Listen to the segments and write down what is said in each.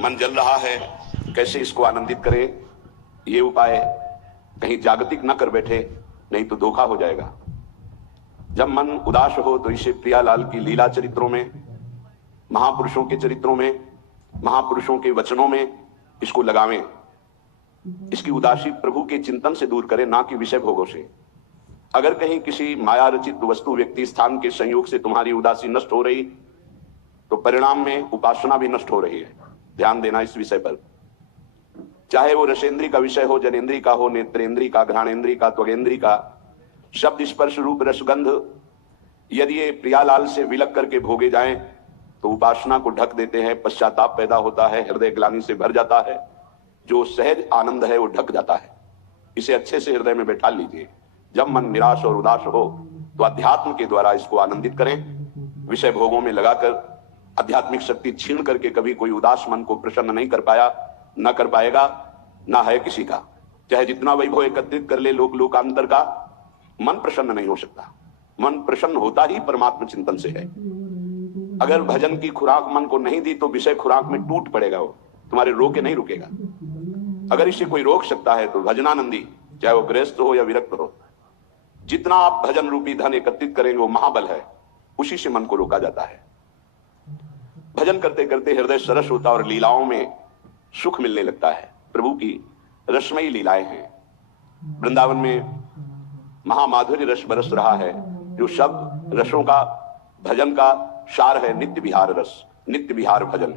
मन जल रहा है, कैसे इसको आनंदित करें, ये उपाय कहीं जागतिक न कर बैठे, नहीं तो धोखा हो जाएगा। जब मन उदास हो तो इसे प्रियालाल की लीला चरित्रों में, महापुरुषों के चरित्रों में, महापुरुषों के वचनों में इसको लगावें। इसकी उदासी प्रभु के चिंतन से दूर करें, ना कि विषय भोगों से। अगर कहीं किसी माया रचित वस्तु, व्यक्ति, स्थान के संयोग से तुम्हारी उदासी नष्ट हो रही, तो परिणाम में उपासना भी नष्ट हो रही है। ध्यान देना इस विषय पर। चाहे वो रसेंद्री का विषय हो, जनेन्द्री का हो, नेत्रेंद्री का, घ्राणेन्द्री का, त्वगेन्द्री का, शब्द, स्पर्श, रूप, रसगंध यदि ये प्रियालाल से विलक करके भोगे जाएं तो उपासना को ढक देते हैं। पश्चाताप पैदा होता है, हृदय ग्लानि से भर जाता है, जो सहज आनंद है वो ढक जाता है। इसे अच्छे से हृदय में बैठा लीजिए। जब मन निराश और उदास हो तो अध्यात्म के द्वारा इसको आनंदित करें। विषय भोगों में लगाकर आध्यात्मिक शक्ति छीन करके कभी कोई उदास मन को प्रसन्न नहीं कर पाया, न कर पाएगा, ना है किसी का। चाहे जितना वैभव एकत्रित कर ले लोक लोकांतर का, मन प्रसन्न नहीं हो सकता। मन प्रसन्न होता ही परमात्मा चिंतन से है। अगर भजन की खुराक मन को नहीं दी तो विषय खुराक में टूट पड़ेगा, वो तुम्हारे रोके नहीं रुकेगा। अगर इसे कोई रोक सकता है तो भजनानंदी, चाहे वो गृहस्थ हो या विरक्त हो, जितना आप भजन रूपी धन एकत्रित करेंगे वो महाबल है, उसी से मन को रोका जाता है। भजन करते करते हृदय सरस होता और लीलाओं में सुख मिलने लगता है। प्रभु की रसमयी लीलाएं हैं। वृंदावन में महामाधुर्य रस बरस रहा है, जो शब्द रसों का, भजन का सार है। नित्य विहार रस, नित्य विहार भजन।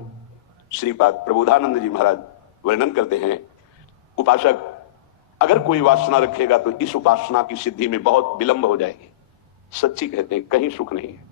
श्रीपाद प्रबोधानंद जी महाराज वर्णन करते हैं, उपासक अगर कोई वासना रखेगा तो इस उपासना की सिद्धि में बहुत विलंब हो जाएगी। सच्ची कहते हैं, कहीं सुख नहीं है।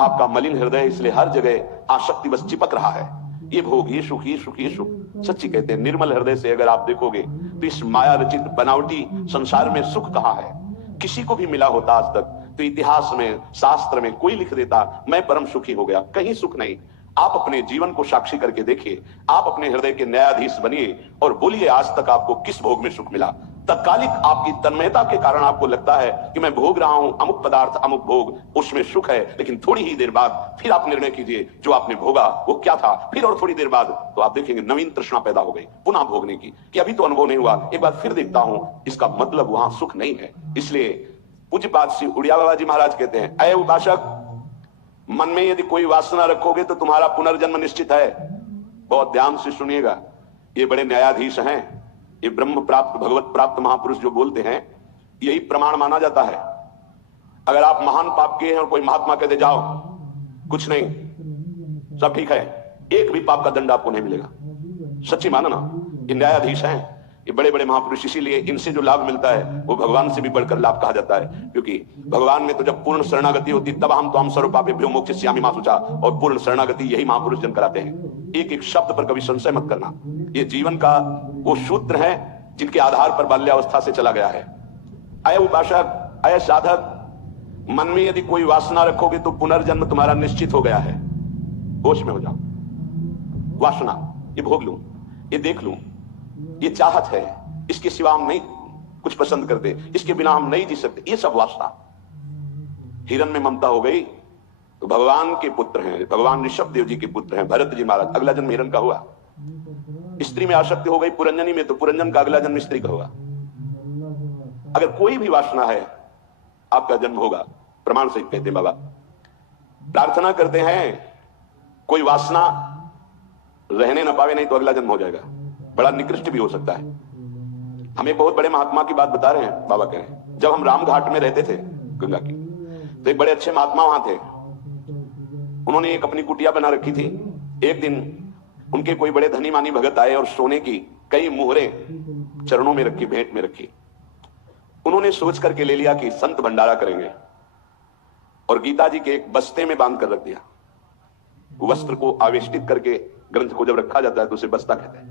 आपका मलिन हृदय इसलिए हर जगह आसक्ति बस चिपक रहा है। ये भोग, ये सुख, ये सुख, ये सुख। सच्ची कहते हैं, निर्मल हृदय से अगर आप देखोगे तो इस माया रचित बनावटी संसार में सुख कहाँ है। किसी को भी मिला होता आज तक तो इतिहास में, शास्त्र में कोई लिख देता मैं परम सुखी हो गया। कहीं सुख नहीं। आप अपने जीवन को साक्षी करके देखिए, आप अपने हृदय के न्यायाधीश बनिए और बोलिए आज तक आपको किस भोग में सुख मिला। तत्कालिक आपकी तन्मयता के कारण आपको लगता है कि मैं भोग रहा हूं अमुक पदार्थ, अमुक भोग, उसमें सुख है, लेकिन थोड़ी ही देर बाद फिर आप निर्णय कीजिए जो आपने भोगा वो क्या था। फिर और थोड़ी देर बाद तो आप देखेंगे नवीन तृष्णा पैदा हो गई पुनः भोगने की, कि अभी तो अनुभव नहीं हुआ, एक बार फिर देखता हूं। इसका मतलब वहां सुख नहीं है। इसलिए पूज्यपाद श्री उड़िया बाबा जी महाराज कहते हैं, अय उपासक, मन में यदि कोई वासना रखोगे तो तुम्हारा पुनर्जन्म निश्चित है। बहुत ध्यान से सुनिएगा। ये बड़े न्यायाधीश हैं, ये ब्रह्म प्राप्त, भगवत प्राप्त महापुरुष जो बोलते हैं, यही प्रमाण माना जाता है। अगर आप महान पाप किए हैं और कोई महात्मा कहते जाओ कुछ नहीं, सब ठीक है, एक भी पाप का दंड आपको नहीं मिलेगा। सच्ची मानो ना, ये न्यायाधीश हैं, ये बड़े बड़े महापुरुष। इसीलिए इनसे जो लाभ मिलता है वो भगवान से भी बढ़कर लाभ कहा जाता है, क्योंकि भगवान में तो जब पूर्ण शरणागति होती तब हम तो हम सर्व पापेभ्यो मोक्षयिष्यामि मा शुचा, और पूर्ण शरणागति यही महापुरुष जन कराते हैं। एक एक शब्द पर कभी संशय मत करना। ये जीवन का वो सूत्र है जिनके आधार पर बाल्यावस्था से चला गया है। अय उपासक, अय साधक, मन में यदि कोई वासना रखोगे तो पुनर्जन्म तुम्हारा निश्चित हो गया है। होश में हो जाओ। वासना, ये भोग लूं, ये देख लूं, ये चाहत है, इसके सिवा हम नहीं कुछ पसंद करते, इसके बिना हम नहीं जी सकते, ये सब वासना। हिरण में ममता हो गई तो भगवान के पुत्र हैं, भगवान ऋषभ देव जी के पुत्र हैं, भरत जी महाराज, अगला जन्म हिरण का हुआ। स्त्री में आसक्ति हो गई पुरंजनी में तो पुरंजन का अगला जन्म स्त्री का होगा। अगर कोई भी वासना है आपका जन्म होगा, प्रमाण से कहते हैं बाबा। प्रार्थना करते हैं कोई वासना रहने न पावे, नहीं तो अगला जन्म हो जाएगा, बड़ा निकृष्ट भी हो सकता है। हमें बहुत बड़े महात्मा की बात बता रहे हैं बाबा, कह रहे हैं जब हम राम घाट में रहते थे गंगा की, तो एक बड़े अच्छे महात्मा वहां थे। उन्होंने एक अपनी कुटिया बना रखी थी। एक दिन उनके कोई बड़े धनी मानी भगत आए और सोने की कई मुहरें चरणों में रखी, भेंट में रखी। उन्होंने सोच करके ले लिया कि संत भंडारा करेंगे, और गीता जी के एक बस्ते में बांध कर रख दिया। वस्त्र को आवेष्टित करके ग्रंथ को जब रखा जाता है तो उसे बस्ता कहते हैं।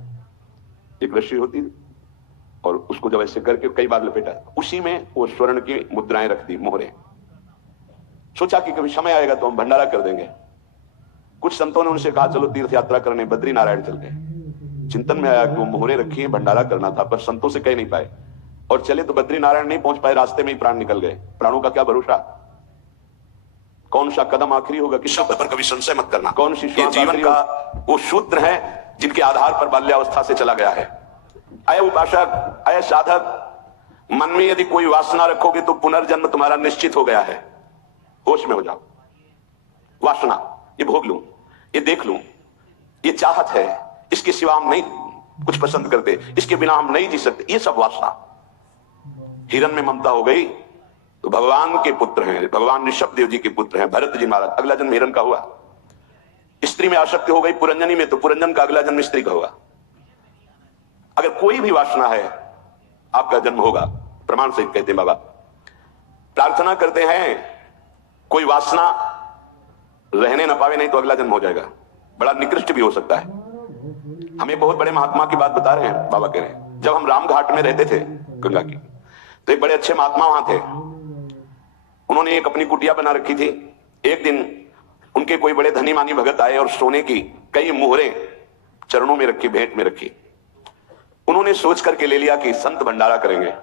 एक रस्सी होती और उसको जब ऐसे करके कई बार लपेटा, उसी में वो स्वर्ण की मुद्राएं रख दी, मोहरें। सोचा कि कभी समय आएगा तो हम भंडारा कर देंगे। कुछ संतों ने उनसे कहा चलो तीर्थ यात्रा करने बद्री नारायण चल गए। चिंतन में आया कि वो मोहरें रखी हैं, भंडारा करना था, पर संतों से कह नहीं पाए, और चले तो बद्री नारायण नहीं पहुंच पाए, रास्ते में ही प्राण निकल गए। प्राणों का क्या भरोसा, कौन सा कदम आखिरी होगा, किस शब्द पर कभी संशय मत करना। कौन सी जीवन का वो सूत्र है जिनके आधार पर बाल्यावस्था से चला गया है। अय उपासक, अय साधक, मन में यदि कोई वासना रखोगे तो पुनर्जन्म तुम्हारा निश्चित हो गया है। होश में हो जाओ। वासना, ये भोग लूं, ये देख लूं, ये चाहत है, इसके सिवा हम नहीं कुछ पसंद करते, इसके बिना हम नहीं जी सकते, ये सब वासना। हिरण में ममता हो गई तो भगवान के पुत्र हैं, भगवान ऋषभ देव जी के पुत्र हैं भरत जी महाराज, अगला जन्म हिरण का हुआ। स्त्री में आसक्ति हो गई पुरंजनी में, तो पुरंजन का अगला जन्म स्त्री का हुआ। अगर कोई भी वासना है आपका जन्म होगा, प्रमाण सहित कहते हैं बाबा। प्रार्थना करते हैं कोई वासना रहने न पावे, नहीं तो अगला जन्म हो जाएगा, बड़ा निकृष्ट भी हो सकता है। हमें बहुत बड़े महात्मा की बात बता रहे हैं बाबा, कह रहे हैं जब हम राम घाट में रहते थे गंगा की, तो एक बड़े अच्छे महात्मा वहां थे। उन्होंने एक अपनी कुटिया बना रखी थी। एक दिन उनके कोई बड़े धनी मानी भगत आए और सोने की कई मोहरें चरणों में रखी, भेंट में रखी। उन्होंने सोच करके ले लिया कि संत भंडारा करेंगे,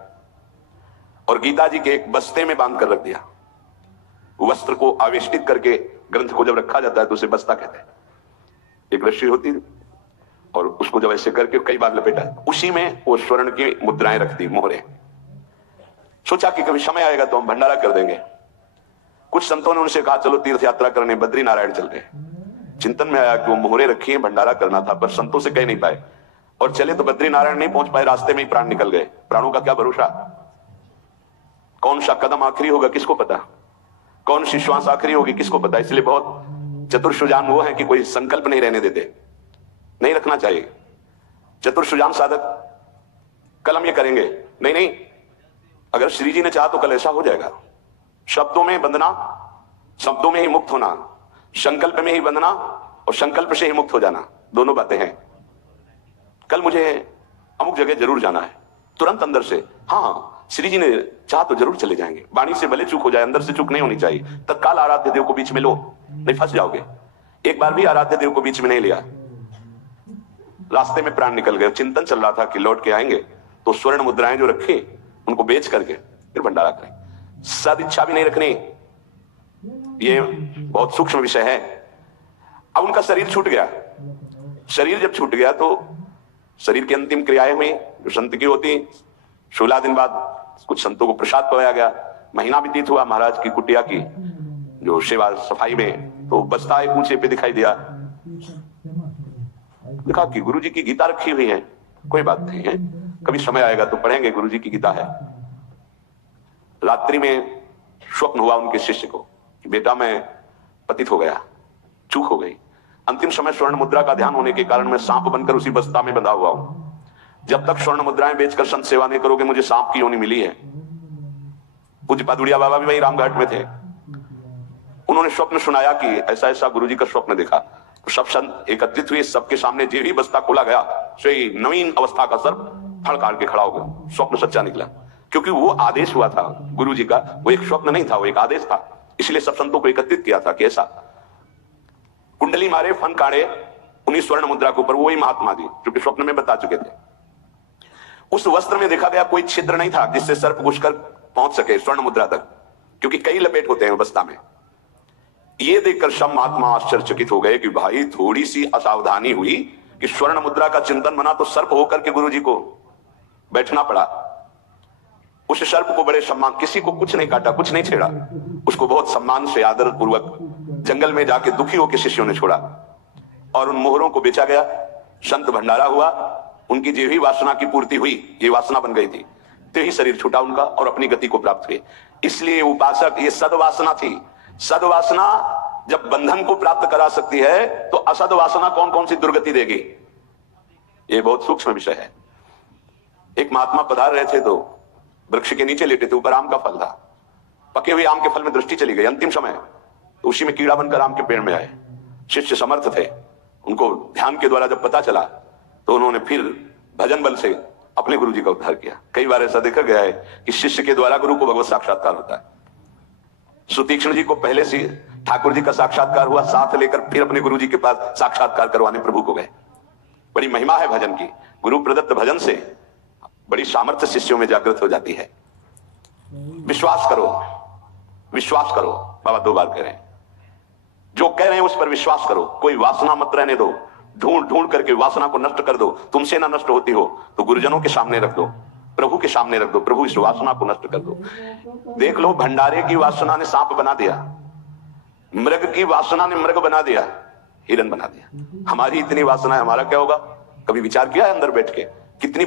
और गीता जी के एक बस्ते में बांध कर रख दिया। वस्त्र को आवेष्टित करके, ग्रंथ को जब रखा जाता है तो उसे बस्ता कहते हैं। एक रस्सी होती और उसको जब ऐसे करके कई बार लपेटा, उसी में वो स्वर्ण की मुद्राएं रख दी, मोहरें। सोचा कि कभी समय आएगा तो हम भंडारा कर देंगे। कुछ संतों ने उनसे कहा चलो तीर्थ यात्रा करने बद्री नारायण चलते हैं। चिंतन में आया कि वो मोहरे रखी है, भंडारा करना था, पर संतों से कह नहीं पाए, और चले तो बद्री नारायण नहीं पहुंच पाए, रास्ते में ही प्राण निकल गए। प्राणों का क्या भरोसा, कौन सा कदम आखिरी होगा किसको पता, कौन सी श्वास आखिरी होगी किसको पता। इसलिए बहुत चतुर सुजान वो है कि कोई संकल्प नहीं रहने देते, नहीं रखना चाहिए। चतुर सुजान साधक कलम ये करेंगे, नहीं नहीं, अगर श्री जी ने चाहा तो कल ऐसा हो जाएगा। शब्दों में बंधना, शब्दों में ही मुक्त होना, संकल्प में ही बंधना और संकल्प से ही मुक्त हो जाना, दोनों बातें हैं। कल मुझे अमुक जगह जरूर जाना है, तुरंत अंदर से हाँ श्री जी ने चाहा तो जरूर चले जाएंगे। वाणी से भले चूक हो जाए, अंदर से चूक नहीं होनी चाहिए। तत्काल आराध्य देव को बीच में लो, नहीं फंस जाओगे। एक बार भी आराध्य देव को बीच में नहीं लिया, रास्ते में प्राण निकल गए। चिंतन चल रहा था कि लौट के आएंगे तो स्वर्ण मुद्राएं जो रखे उनको बेच करके फिर भंडारा करें। सद इच्छा भी नहीं रखनी, ये बहुत सूक्ष्म विषय है। अब उनका शरीर छूट गया। शरीर जब छूट गया तो शरीर की अंतिम क्रियाएं हुई जो संत की होती। 16 दिन बाद कुछ संतों को प्रसाद पवाया गया। महीना व्यतीत हुआ महाराज की कुटिया की जो सेवा सफाई में, तो बस्ता एक ऊंचे पे दिखाई दिया। देखा कि गुरु जी की गीता रखी हुई है। कोई बात नहीं है, कभी समय आएगा तो पढ़ेंगे, गुरु जी की गीता है। रात्रि में स्वप्न हुआ उनके शिष्य को कि बेटा मैं पतित हो गया, चूक हो गई। अंतिम समय स्वर्ण मुद्रा का ध्यान होने के कारण मैं सांप बनकर उसी बस्ता में बंधा हुआ हूं। जब तक स्वर्ण मुद्राएं बेचकर संत सेवा नहीं करोगे मुझे सांप की योनि मिली है। पूज्य पादुड़िया बाबा भी वही रामघाट में थे। उन्होंने स्वप्न सुनाया कि ऐसा ऐसा गुरुजी का स्वप्न देखा। तो सब संत एकत्रित हुए, सबके सामने जो ही बस्ता खोला गया सही नवीन अवस्था का सर्प फड़काड़ के खड़ा हो गया। स्वप्न सच्चा निकला, क्योंकि वो आदेश हुआ था गुरु जी का, वो एक स्वप्न नहीं था, वो एक आदेश था। इसलिए सब संतों को एकत्रित किया था कि ऐसा कुंडली मारे फन काढ़े उन्हीं स्वर्ण मुद्रा के ऊपर, वही महात्मा जी जो कि स्वप्न में बता चुके थे। उस वस्त्र में देखा गया कोई छिद्र नहीं था जिससे सर्प घुसकर पहुंच सके स्वर्ण मुद्रा तक, क्योंकि कई लपेट होते हैं बस्ता में। ये देखकर सब महात्मा आश्चर्यचकित हो गए कि भाई थोड़ी सी असावधानी हुई कि स्वर्ण मुद्रा का चिंतन बना तो सर्प होकर के गुरु जी को बैठना पड़ा। उस सर्प को बड़े सम्मान, किसी को कुछ नहीं काटा, कुछ नहीं छेड़ा, उसको बहुत सम्मान से आदर पूर्वक जंगल में जाके दुखी होकर शिष्यों ने छोड़ा और उन मोहरों को बेचा गया। संत भंडारा हुआ, उनकी जो ही वासना की पूर्ति हुई, ये वासना बन गई थी, तो ही शरीर छूटा उनका और अपनी गति को प्राप्त हुए। इसलिए उपासक, ये सदवासना थी। सदवासना जब बंधन को प्राप्त करा सकती है तो असद वासना कौन कौन सी दुर्गति देगी, ये बहुत सूक्ष्म विषय है। एक महात्मा पधार रहे थे तो वृक्ष के नीचे लेटे थे, ऊपर आम का फल था। पके हुए आम के फल में दृष्टि चली गई। अंतिम समय तो उसी में कीड़ा बनकर आम के पेड़ में आए। शिष्य समर्थ थे, उनको ध्यान के द्वारा जब पता चला तो उन्होंने फिर भजन बल से अपने गुरु जी का उद्धार किया। कई बार ऐसा देखा गया है कि शिष्य के द्वारा गुरु को भगवत साक्षात्कार होता है। सुतीक्ष्ण जी को पहले से ठाकुर जी का साक्षात्कार हुआ, साथ लेकर फिर अपने गुरु जी के पास साक्षात्कार करवाने प्रभु को गए। बड़ी महिमा है भजन की। गुरु प्रदत्त भजन से बड़ी सामर्थ्य शिष्यों में जागृत हो जाती है। विश्वास करो, विश्वास करो, बाबा 2 बार कह रहे हैं। जो कह रहे हैं उस पर विश्वास करो, कोई वासना मत रहने दो, ढूंढ ढूंढ करके वासना को नष्ट कर दो, तुमसे ना नष्ट होती हो तो गुरुजनों के सामने रख दो, प्रभु के सामने रख दो, प्रभु इस वासना को नष्ट कर दो। देख लो, भंडारे की वासना ने सांप बना दिया, मृग की वासना ने मृग बना दिया, हिरन बना दिया। हमारी इतनी वासना है, हमारा क्या होगा? कभी विचार किया है अंदर बैठ के कितनी